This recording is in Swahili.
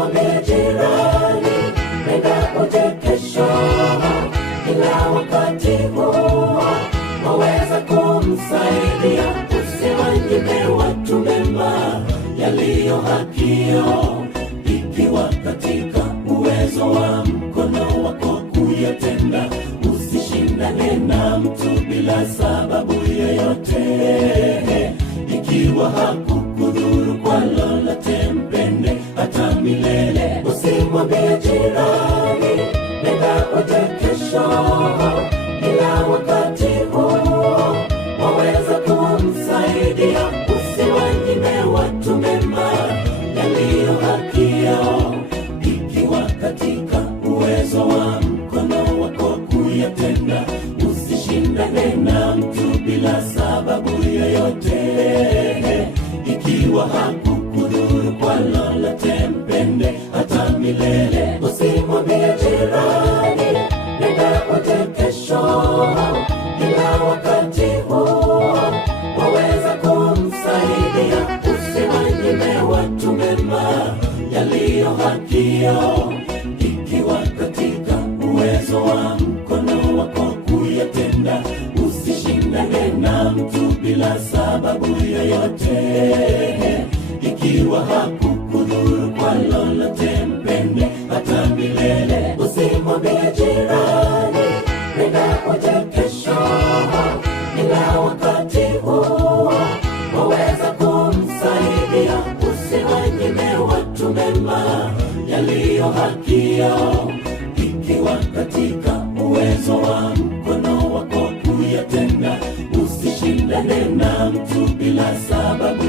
Usimwambie jirani, nenda uje kesho, ila wakati huo waweza kumsaidia. Usiwanyime watu mema yaliyo hakio, ikiwa katika uwezo wa mkono wako kuyatenda. Usishindane na mtu bila sababu yoyote, ikiwa hakukudhuru kwa lolote, mpende hata milele. Usimwambie jirani, nenda uje kesho, ila wakati huo waweza kumsaidia. Usiwanyime watu mema yaliyo hakio, ikiwa katika uwezo wa mkono wako kuyatenda. Usishindane na mtu bila sababu yoyote, ikiwa hakukudhuru kwa lolote, mpende hata milele. Usimwambie jirani, nenda uje kesho, ila wakati huo waweza kumsaidia. Usiwanyime watu mema yaliyo hakio, ikiwa katika uwezo wa mkono wako kuyatenda. Usishindane na mtu bila sababu yoyote, ikiwa hakukudhuru kwa lolote, mpende hata milele. Usimwambie jirani, nenda uje kesho, ila wakati huo waweza kumsaidia. Usiwanyime watu mema yaliyo hakio, ikiwa katika uwezo wa mkono wako kuyatenda. Usishindane na mtu bila sababu